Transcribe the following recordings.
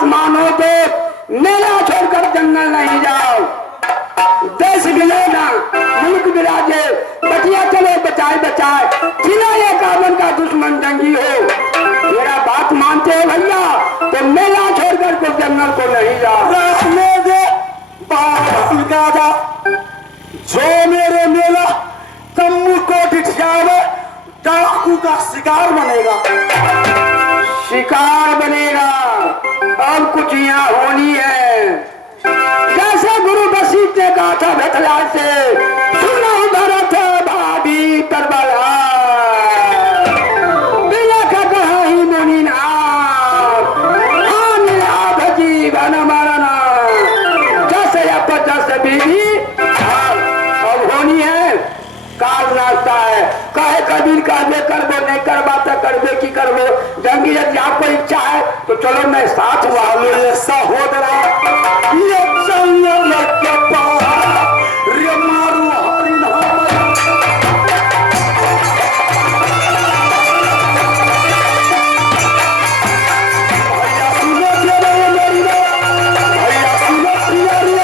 बात मानो तो मेला छोड़कर जंगल नहीं जाओ। देश बिलेना मुल्क बिराजे, बटिया चले बचाए बचाए, चिल्लाए काबन का दुश्मन जंगी हो। मेरा बात मानते हो भैया तो मेला छोड़कर को जंगल को नहीं जाओ। रहने दे बाबा, जो मेरे मेला तम्बू को ढिठियावे डाकू का शिकार बनेगा। शिकार बनेगा। अब कुछ यहाँ होनी है। जैसे गुरु बसीत ने कहा था भथला से, सुना भरत भाभी करबला, बिना का कहा ही मुनि नाम, मिला भजीवन मरना, जैसे अब जैसे बीवी अब होनी है। काल नाचता है, कहे कबीर कहबे करबो, नहीं करबा तो करबे की करबो। जंगी यदि आपको इच्छा है तो चलो मैं साथ हुआ। ऐसा हो रहा ये जंगल के पार रे मारू हरि नाम। भैया सुनो प्यारे मेरी बात, भैया सुनो प्यारी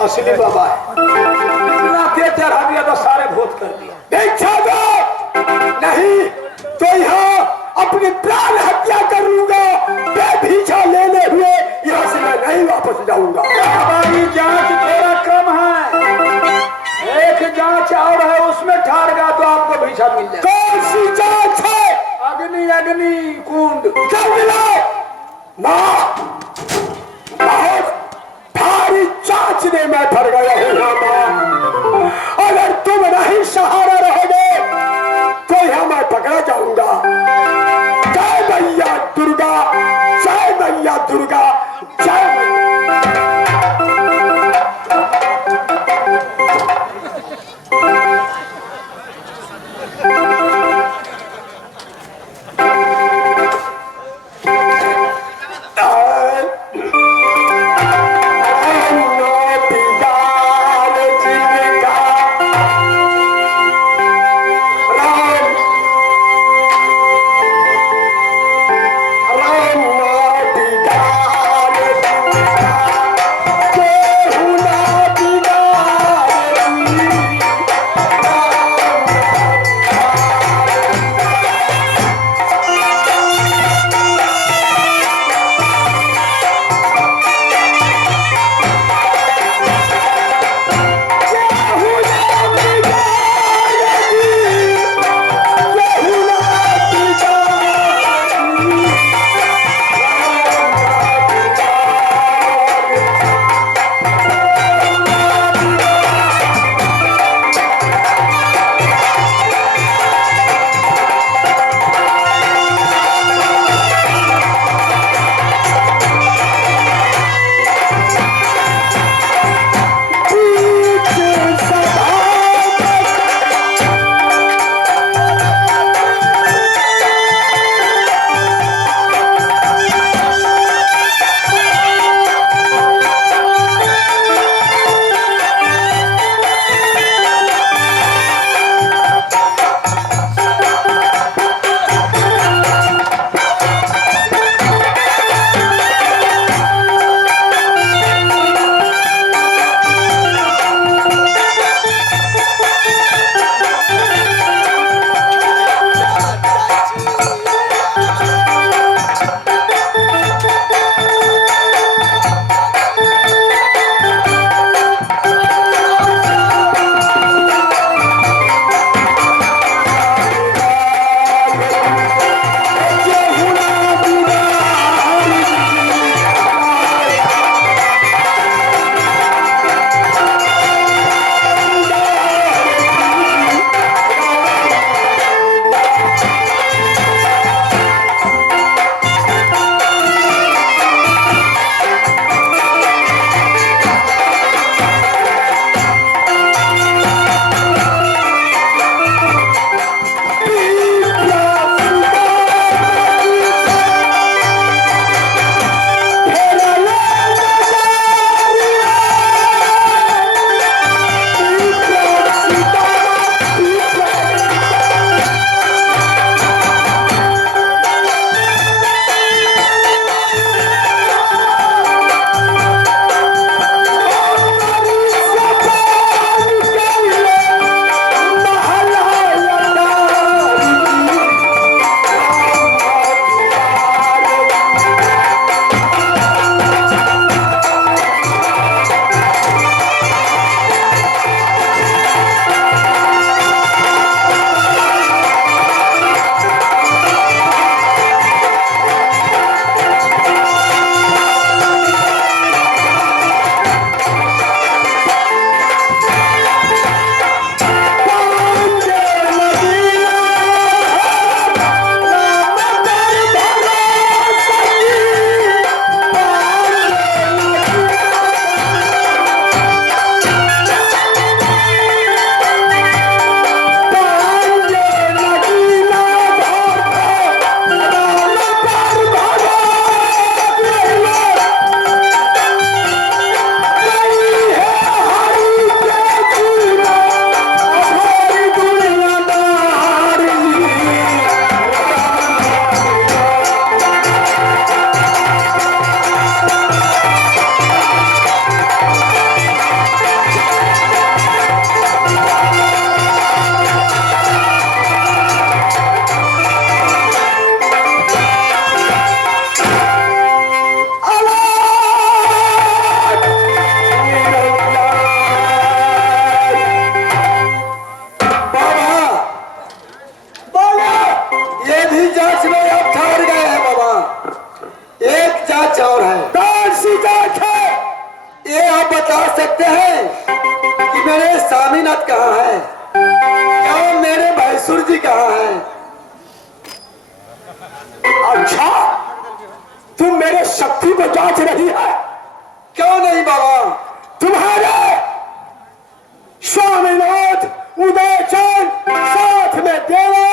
असली बाबा है। इतना तेज चढ़ा दिया तो सारे भूत कर दिया। इच्छा दो नहीं तो यहाँ अपनी प्राण हत्या कर लूंगा। बेभीछा लेने हुए यहाँ से मैं नहीं वापस जाऊंगा। हमारी जांच तेरा क्रम है, एक जांच और है, उसमें ठार गया तो आपको भीछा मिल जाए। कौन सी जांच है? अग्नि अग्नि कुंड। क्या मिला? माँ बहुत भारी जांच ने मैं भर गया हूँ। अगर तुम नहीं सहारा रहोगे तो यहाँ मैं पकड़ा जाऊंगा। जय मैया दुर्गा, जय मैया दुर्गा, जय जांच और है। कौन सी जांच है? ये आप बता सकते हैं कि मेरे स्वामीनाथ कहाँ है या मेरे भैंसुर जी कहाँ है? अच्छा, तुम मेरे शक्ति को जांच रही है? क्यों नहीं बाबा? तुम्हारे स्वामीनाथ उदयचंद साथ में देवा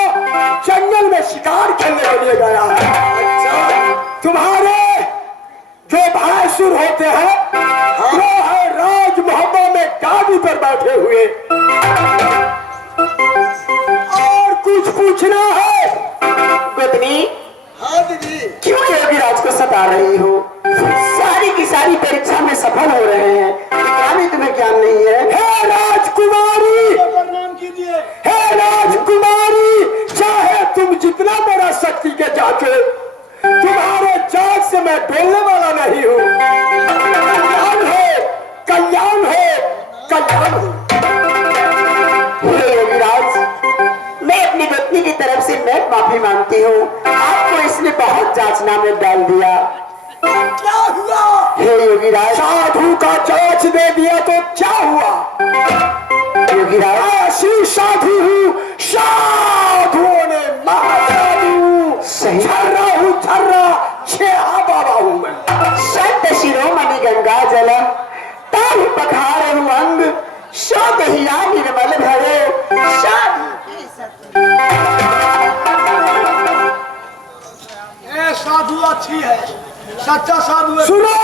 जंगल में शिकार खेलने के लिए गया है। अच्छा, तुम्हारे जो भासुर होते हैं वो है राज मोहब्बत में गादी पर बैठे हुए। और कुछ पूछना है? पत्नी, हाँ दीदी। क्यों योगीराज को सता रही हो? सारी की सारी परीक्षा में सफल हो रहे हैं, इतना तुम्हें ज्ञान नहीं है? हे राजकुमारी, प्रणाम कीजिए। हे राजकुमारी, चाहे तुम जितना मेरा शक्ति के जांचो, तुम्हारे जांच से मैं डोलने वाला नहीं हूँ। कल्याण हो, कल्याण हो, कल्याण हो। हे योगीराज, मैं अपनी पत्नी की तरफ से मैं माफी मांगती हूँ। आपको इसने बहुत जांचना में डाल दिया। क्या हुआ? हे योगीराज, साधु का जांच दे दिया तो क्या हुआ? योगीराज, ऐसी साधु हूँ, साधुओं ने महासाधु। सही झर्रा हूँ, झर्रा छेहा बाबा हूँ मैं। संत शिरोमणि गंगा जल ताहु पखारे हूँ अंग, शोध हिया निर्मल भरे साधु की सत। ए साधु अच्छी है, सच्चा साधु है। सुनो,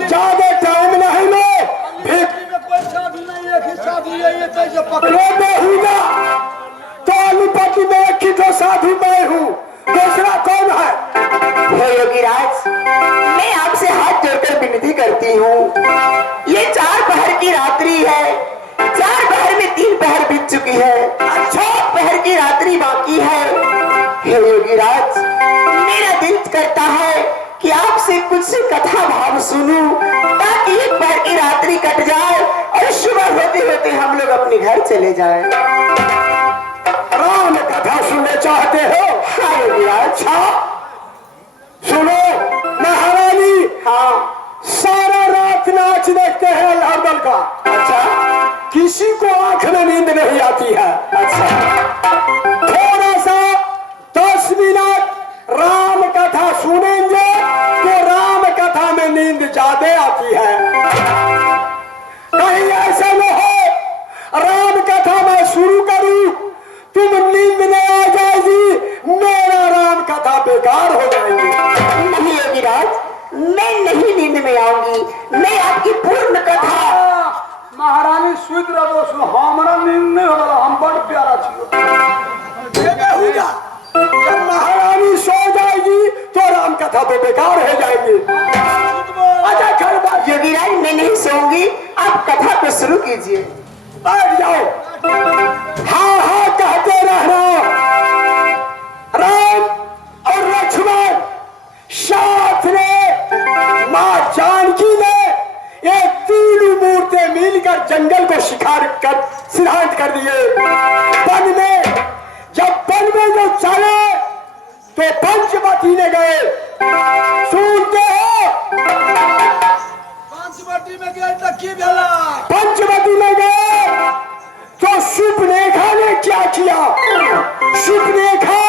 ज्यादा टाइम नहीं लो। में कोई साधु नहीं है कि साधु ये तो पकड़ो होगा तो अनुपति में एक ही तो साधु मैं हूँ, दूसरा कौन है? हे योगीराज, मैं आपसे हाथ जोड़कर विनती करती हूँ। ये 4 पहर की रात्रि है, 4 पहर में 3 पहर बीत चुकी है, 6 पहर की रात्रि बाकी है। हे योगीराज, मेरा दिल करता है कि आपसे कुछ कथा भाव सुनूं, ताकि एक पहर की रात्रि कट जाए और सुबह होते होते हम लोग अपने घर चले जाएं। राम कथा सुनने चाहते हो? हाँ योगीराज। अच्छा सुनो महारानी। हाँ, सारा रात नाच देखते हैं अल्लाह दल का। अच्छा, किसी को आंख में नींद नहीं आती है। अच्छा, थोड़ा सा 10 मिनट राम कथा सुनेंगे तो राम कथा में नींद ज्यादा आती है। कहीं ऐसा न हो राम कथा मैं शुरू करूं, तुम नींद में आ जाएगी, मेरा राम कथा बेकार हो जाएगी। नहीं योगीराज, मैं नहीं नींद में आऊंगी, मैं आपकी पूर्ण कथा। महारानी सुध रहो, हमारा नींद नहीं होगा, हम बड़ प्यारा छियो। जब महारानी सो जाएगी तो राम कथा तो बेकार हो जाएगी। अच्छा खैर बात, योगीराज मैं नहीं सोऊंगी, आप कथा को शुरू कीजिए। बैठ जाओ, हाँ हाँ कहते रहना। राम और लक्ष्मण साथ में माँ जानकी ने एक 3 मूर्ति मिलकर जंगल को शिकार कर सिद्धांत कर दिए। वन में जब वन में जो चले तो पंचवटी ने गए। सुनते हो? पंचवटी में गए तो की भेला? पंचवटी में गए तो सुपनेखा ने क्या किया? सुपनेखा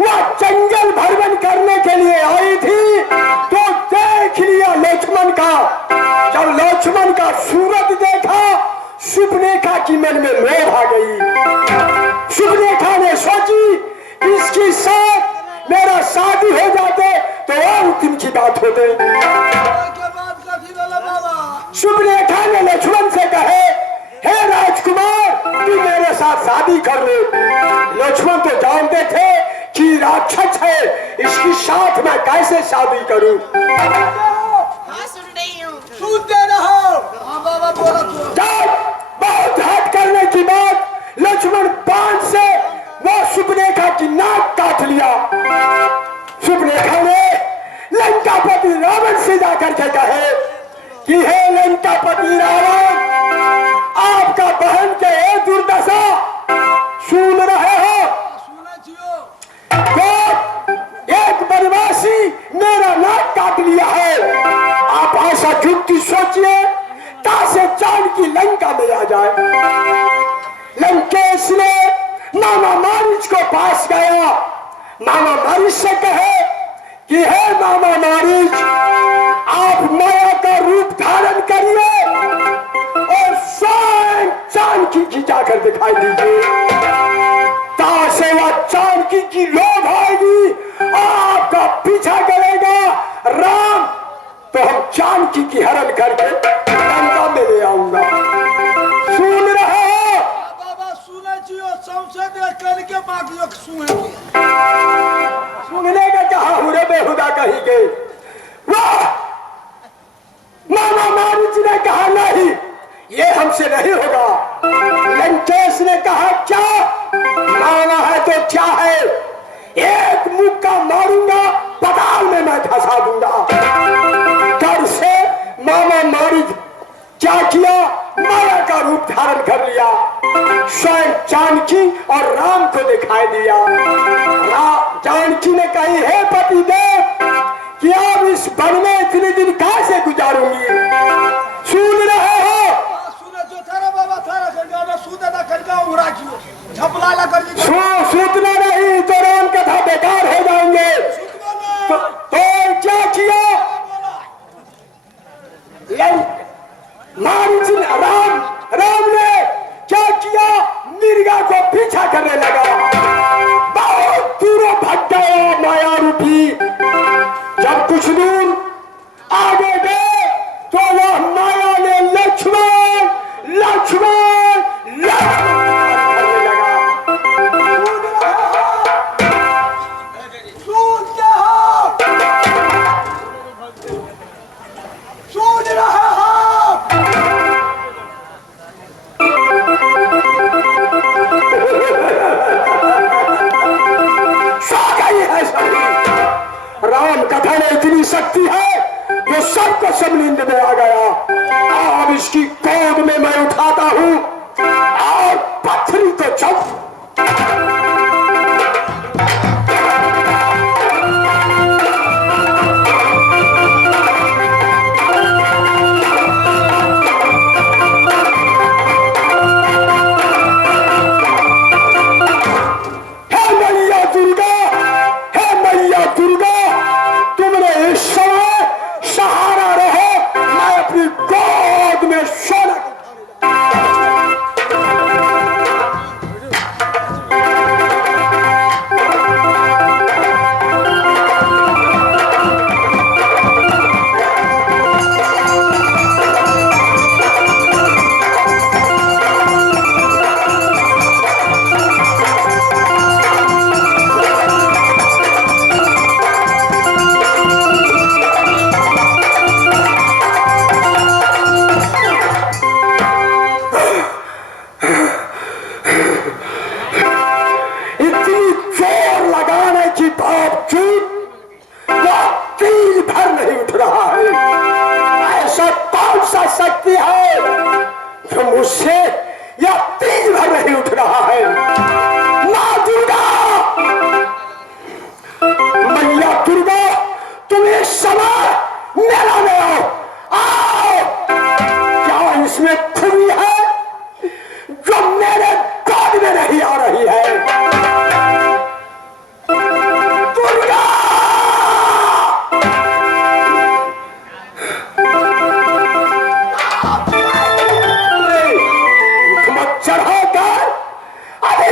वह जंगल भ्रमण करने के लिए आई थी तो देख लिया लक्ष्मण का। जब लक्ष्मण का सूरत देखा, सुपनेखा की मन में लोभ आ गई। सुपनेखा ने सोची इसके साथ मेरा शादी हो जाते तो और दिन की बात होते। सुपनेखा ने लक्ष्मण से कहे, हे राजकुमार, तू मेरे साथ शादी कर ले। लक्ष्मण तो जानते थे कि राक्षस है, इसकी साथ मैं कैसे शादी करूं? सुनते रहो। हाँ बाबा बोला तो। बहुत हट करने की बात लक्ष्मण बाण से वो सुपनेखा की नाक काट लिया। सुपनेखा ने लंकापति रावण से जाकर के कहे कि हे लंकापति रावण, आपका बहन के ये दुर्दशा सुन रहे हो? तो एक बनवासी मेरा नाक काट को पास गया, मामा मारिच से कहे कि हे मामा मारिच, आप माया का रूप धारण करिए और स्वयं जानकी की जाकर दिखाई दीजिए। तासे वह जानकी की लोभ आएगी, आपका पीछा करेगा राम, तो हम जानकी की हरण करके लंका में ले आऊंगा। सुन रहे हो? बाबा सुने जियो संसद करके बाकियों सुनेंगे। सुनने का कहा हुए बेहुदा कही गए। वाह! मामा मारिच ने कहा नहीं, ये हमसे नहीं होगा। लंकेश ने कहा क्या? मामा है तो क्या है, एक मुक्का मारूंगा, पताल में मैं धंसा दूंगा। डर से मामा मारिच क्या किया? माया का रूप धारण कर लिया, स्वयं जानकी और राम को दिखाई दिया। जानकी ने कही हे पतिदेव, कि आप इस वन में इतने दिन कहां से गुजारूंगी? सुन रहे हो? सुने जो थारा बाबा थारा संगाना सूते ना करके उड़ा कियो झपला ला करके सूतना नहीं तो राम कथा बेकार हो जाएंगे। तो क्या किया? राम ने क्या किया? मिर्गा को पीछा करने लगा, बहुत दूरों भग गया माया रूपी। जब कुछ दूर आगे गए तो वह माया ने लक्ष्मण लक्ष्मण करने लगा। सुन रहे हो? राम कथा में इतनी शक्ति है जो सबको सब नींद में आ गया। अब इसकी गोद में मैं उठाता हूं और पत्थरी तो चुप। शक्ति है जो मुझसे या तीन भर नहीं उठ रहा है। मां दुर्गा, मैया दुर्गा, तुम इस समय मेला में आओ। क्या इसमें खूबी है जो मेरे गोद में नहीं आ रही है? दुर्गा चढ़ाकर अरे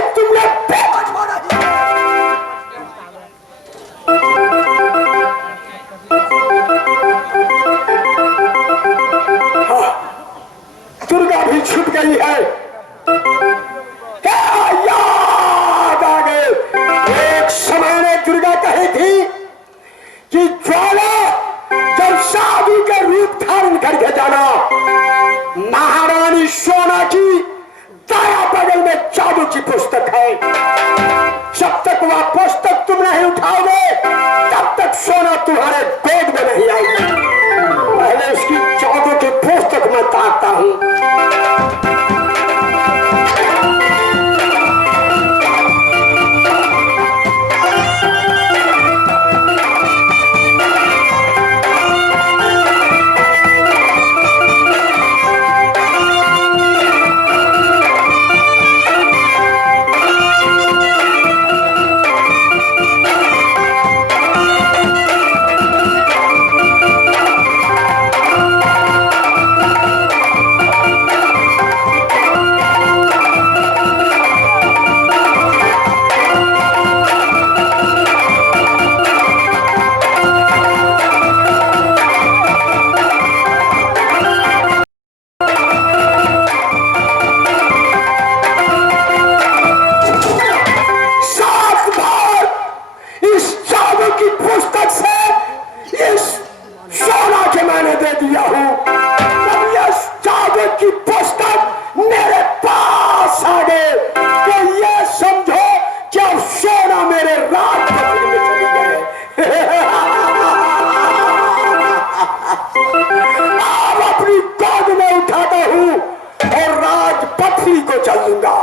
मेरे राज पथरी में चले गए। अब अपनी गोद में उठाता हूं और राज पथरी को चल दूंगा।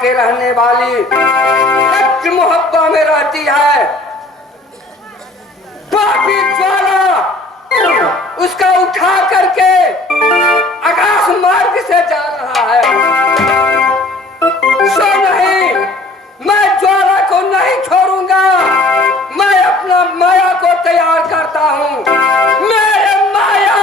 के रहने वाली मोहब्बा में रहती है। पापी ज्वाला उसका उठा करके आकाश मार्ग से जा रहा है। सो नहीं, मैं ज्वाला को नहीं छोड़ूंगा। मैं अपना माया को तैयार करता हूँ। मेरे माया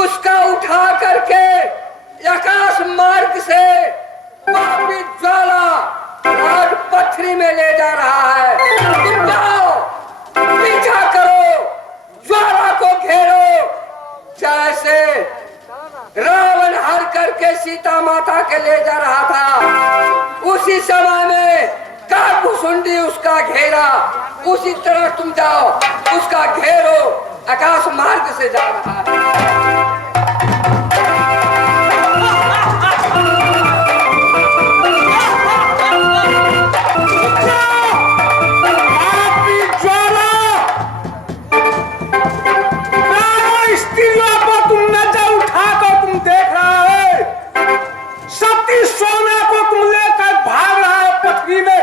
उसका उठा करके आकाश मार्ग से पापी ज्वाला राज पथरी में ले जा रहा है। तुम जाओ, पीछा करो, ज्वाला को घेरो। जैसे रावण हर करके सीता माता के ले जा रहा था, उसी समय में काकभुसुंडी उसका घेरा। उसी तरह तुम जाओ, उसका घेरो। आकाश मार्ग से जा रहा है। स्त्रियों को तुम नजर उठाकर तुम देख रहा है, सती सोना को तुम लेकर भाग रहा है पृथ्वी में।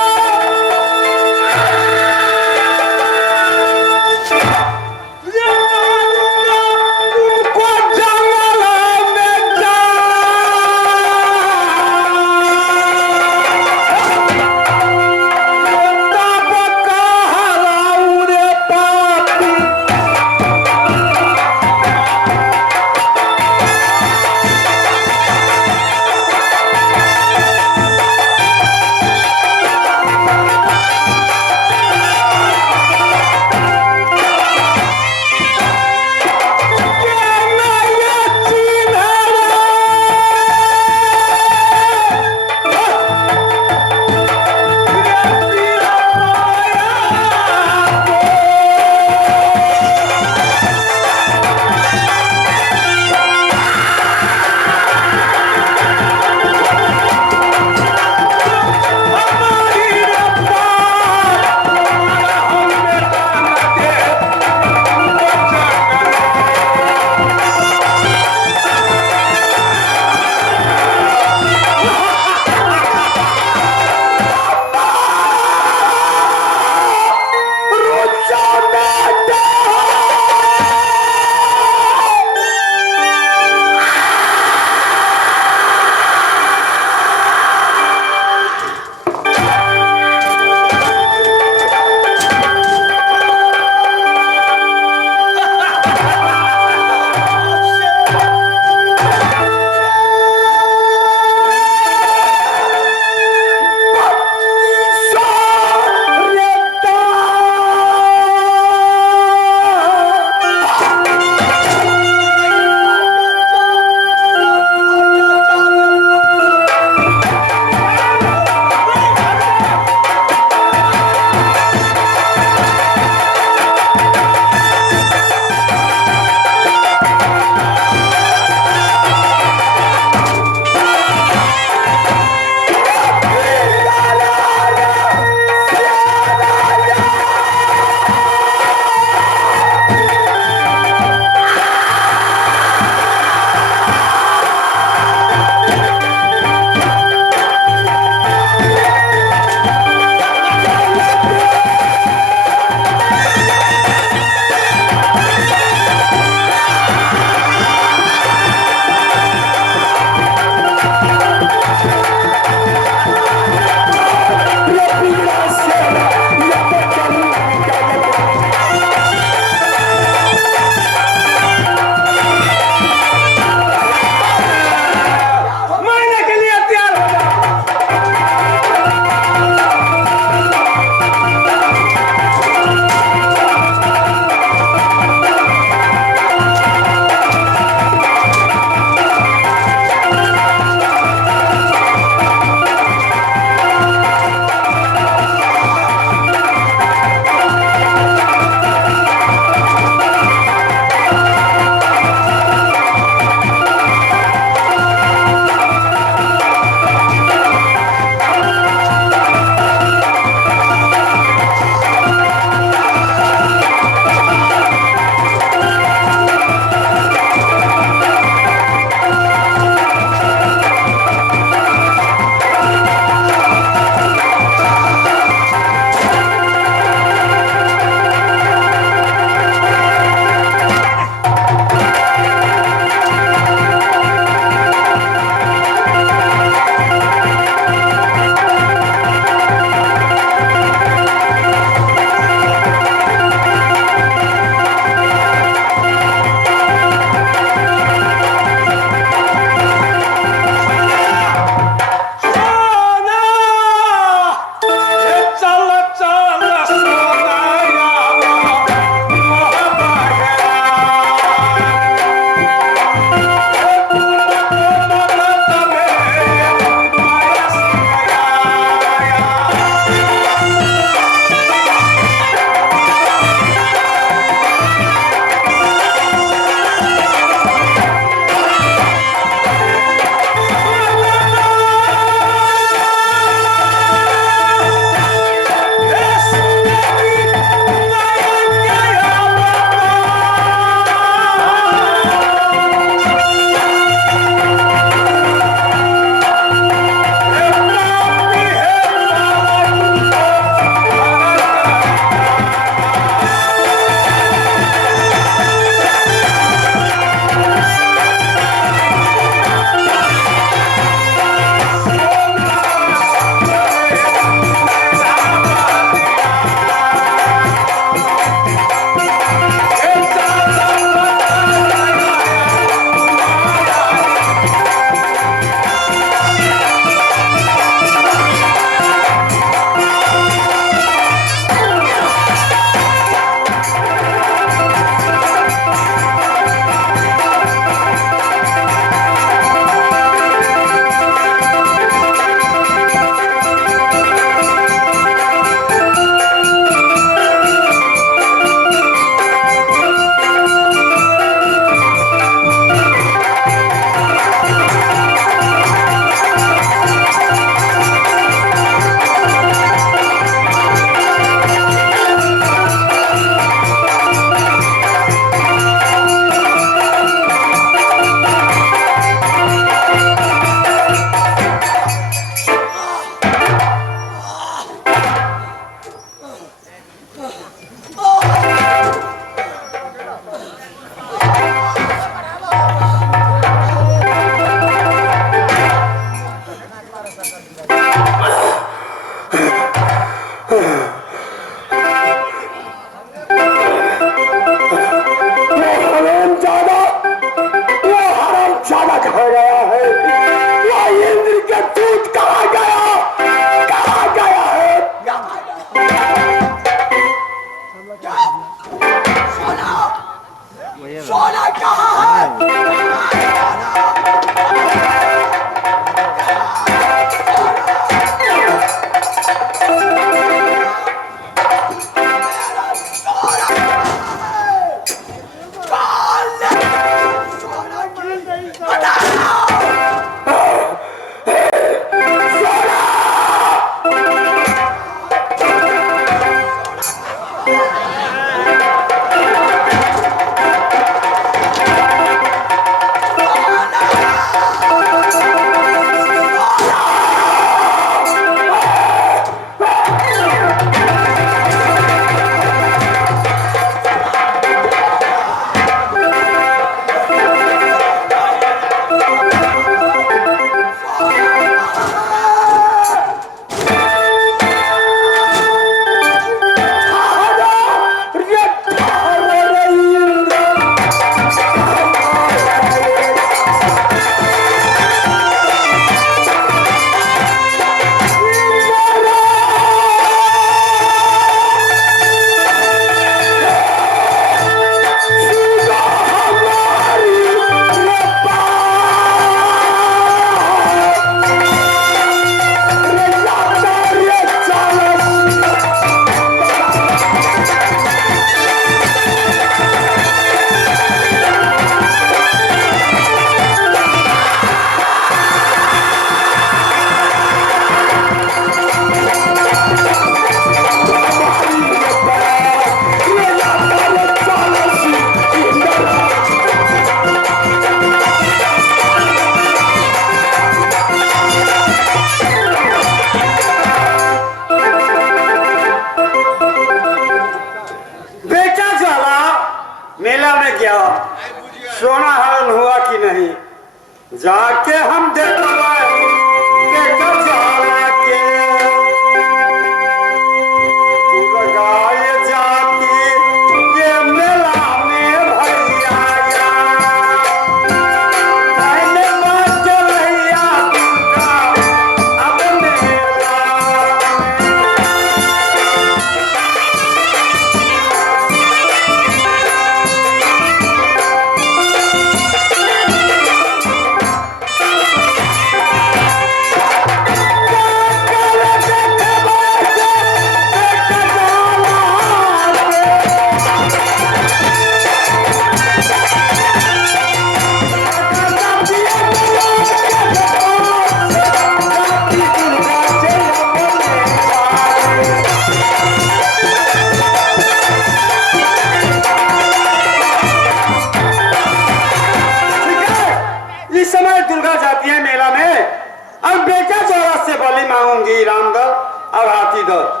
अब हाथी दौड़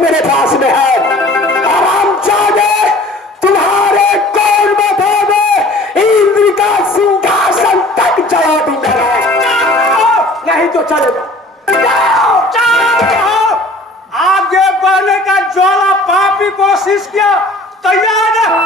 मेरे पास में है। हरामजादे, तुम्हारे कौन बताओगे? इंद्र का सिंहासन तक जला दूंगा। नहीं तो चले जाओ। आगे बढ़ने का ज्वाला पापी कोशिश किया, तैयार है।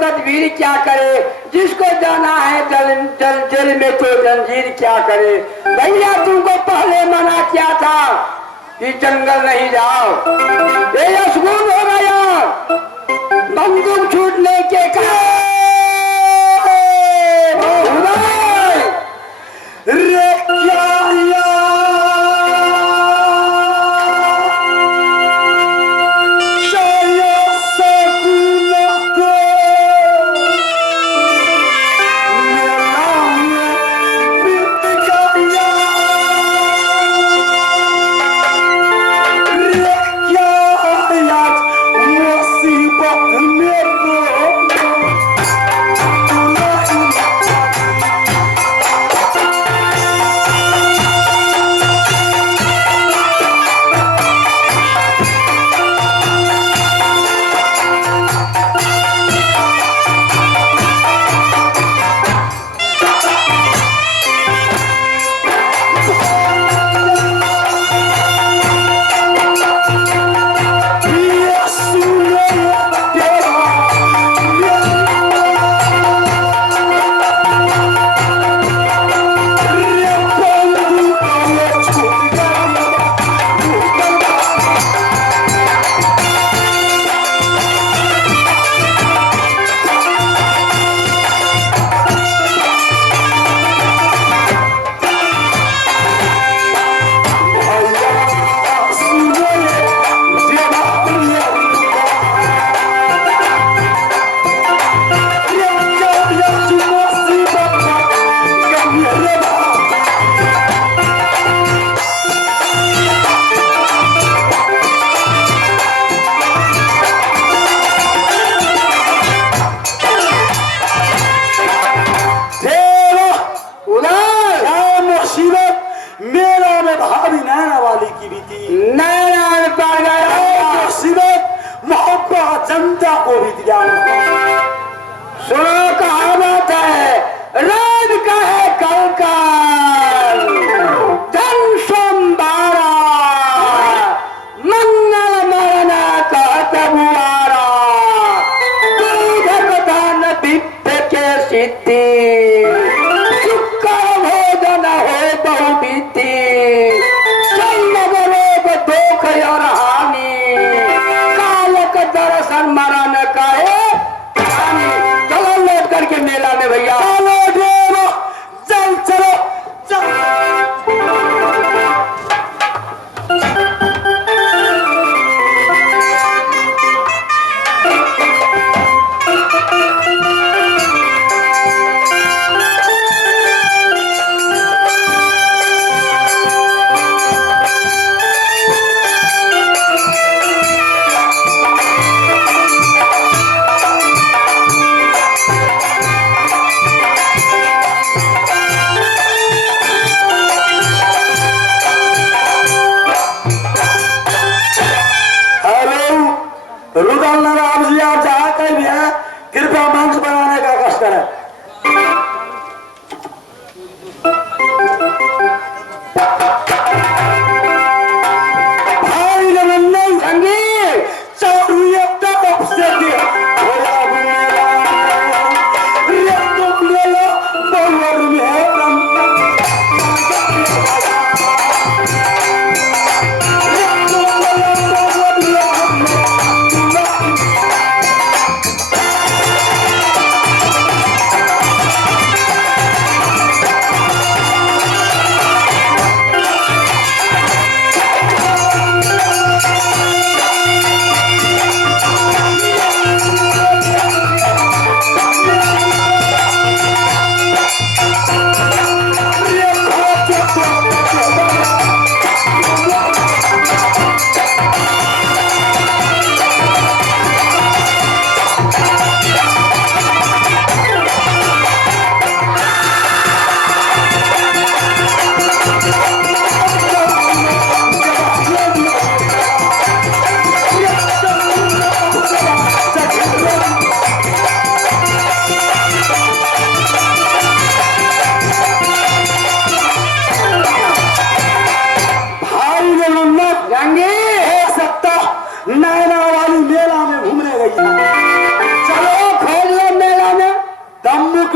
तदबीर क्या करे, जिसको जाना है जेल में तो जंजीर क्या करे। भैया तुमको पहले मना किया था कि जंगल नहीं जाओ, ये असगुन हो गया बंदूक छूटने के कारण। रे क्या जनता को भी दिया। सुनो कहावत है, रात का है कल का धन सोमवारा, मंगल मरना कहत बुआरा, दूध कथन विप्र के सिद्धि, शुक्र भोजन हो बहुविधि, जन्म रोग दुख और हानि, कालक दर्शन मरण का है। चलो लौट करके मेला में भैया, चल चलो चल।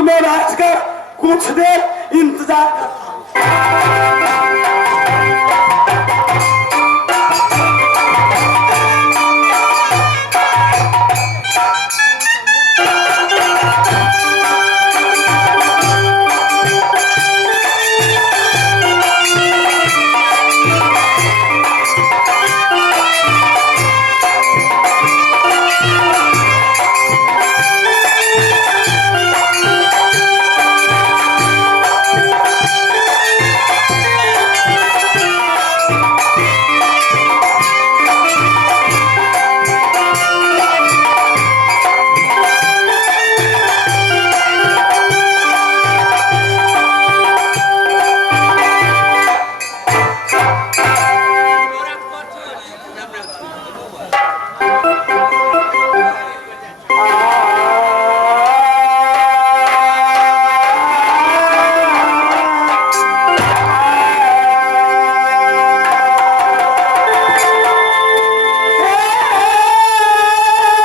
में बैठकर कुछ देर इंतजार करता हूं।